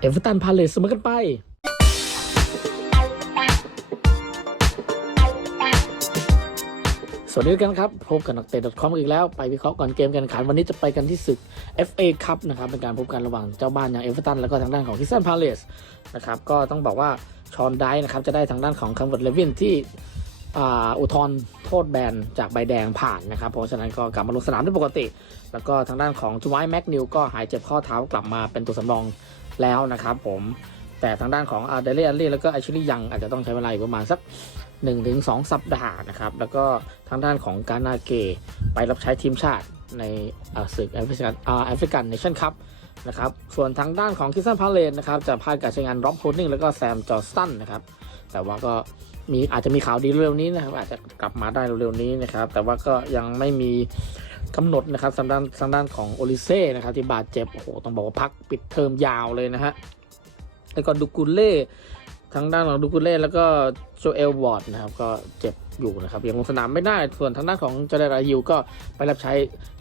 เอเวอร์ตันพาเลสเสมอกันไปสวัสดีกันครับ พบกับนักเตะ .com อีกแล้ว ไปวิเคราะห์ก่อนเกมการแข่งขัน วันนี้จะไปกันที่ศึก FA Cup นะครับ เป็นการพบกันระหว่างเจ้าบ้านอย่างเอเวอร์ตัน แล้วก็ทางด้านของคิสตันพาเลสนะครับ ก็ต้องบอกว่าชอนได้นะครับ จะได้ทางด้านของคัมเวิร์ดเลวินที่อ่าอุทธรณ์โทษแบนจากใบแดงผ่านนะครับ เพราะฉะนั้นก็กลับมาลงสนามได้ปกติ แล้วก็ทางด้านของจูไวแม็กนิวก็หายเจ็บข้อเท้ากลับมาเป็นตัวสำรอง แล้วนะครับผมแต่ทางด้านของอาเดเลียนลี่แล้วก็ไอชิลี่ยังอาจจะต้องใช้เวลาอีกประมาณสัก 1-2ถึงสัปดาห์นะครับ แล้วก็ทางด้านของกานาเกไปรับใช้ทีมชาติในศึกแอฟริกันแอฟริกันเนชั่นคัพนะครับส่วนทางด้านของคิสซันพาเลนนะครับจะพลาดการใช้งานร็อบโฮดดิ้งแล้วก็แซมจอร์สตันนะครับแต่ว่าก็มีอาจจะมีข่าวดีเร็วนี้นะครับอาจจะกลับมาได้เร็วๆนี้นะครับแต่ว่าก็ยังไม่มี กำหนดนะครับทางด้านทางด้านของโอลิเซ่นะครับที่บาดเจ็บโอ้โหต้องบอกว่าพักปิดเทอมยาวเลยนะฮะแล้วก็ดูกุเล่ ทางด้านของดูกุเล่แล้วก็โจเอลวอร์ดนะครับก็เจ็บอยู่นะครับยังลงสนามไม่ได้ ส่วนทางด้านของเจเดราฮิวก็ไปรับใช้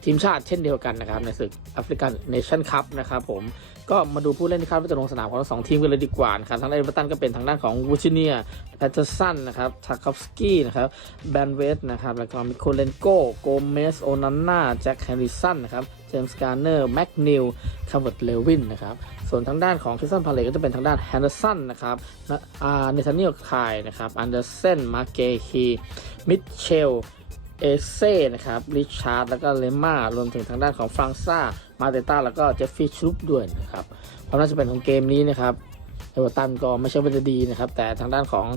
ทีมชาติเช่นเดียวกันนะครับในศึกแอฟริกันเนชั่นคัพนะครับผมก็มาดูผู้เล่นที่คาดว่าจะลงสนามของทั้งสองทีมกันเลยดีกว่านะครับทางด้านเอเวอร์ตันก็เป็นทางด้านของวูชิเนียแพทเทอร์สันนะครับทาคอฟสกี้นะครับแบนเวสนะครับแล้วก็มิโคเลนโกโกเมสโอนันนาแจ็คแฮร์ริสันนะครับเจมส์การ์เนอร์แม็กนิลคาร์เวิร์ดเลวินนะครับ ส่วนทางด้านของคริสตันพาเลก็จะเป็นทางด้านแฮนเดอร์สันนะครับอาเนธานิเอลคายนะครับอันเดอร์เซนมาเกฮีมิเชลเอเซ่นะครับริชาร์ดแล้วก็เลม่ารวมถึงทางด้านของฟรังซ่ามาเตต้าแล้วก็เจฟฟี่ชลุปด้วยนะครับความน่าจะเป็นของเกมนี้นะครับเอเวอร์ตันก็ไม่ใช่ว่าจะดีนะครับ แต่ทางด้านของ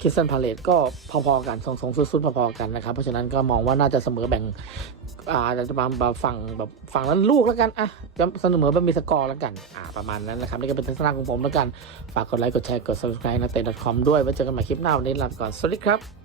คิสตันพาเลตก็พอๆกันสองสองสุดๆพอๆกันนะครับ เพราะฉะนั้นก็มองว่าน่าจะเสมอแบ่งอ่าจะมาแบบฝั่งแบบฝั่งนั้นลูกแล้วกันอะจะเสมอแบบมีสกอร์แล้วกันอ่าประมาณนั้นนะครับนี่ก็เป็นทัศนะของผมแล้วกัน ฝากกดไลค์กดแชร์กด subscribe นะเตะ .com ด้วยไว้เจอกันใหม่คลิปหน้าวันนี้ลาไปก่อนสวัสดีครับ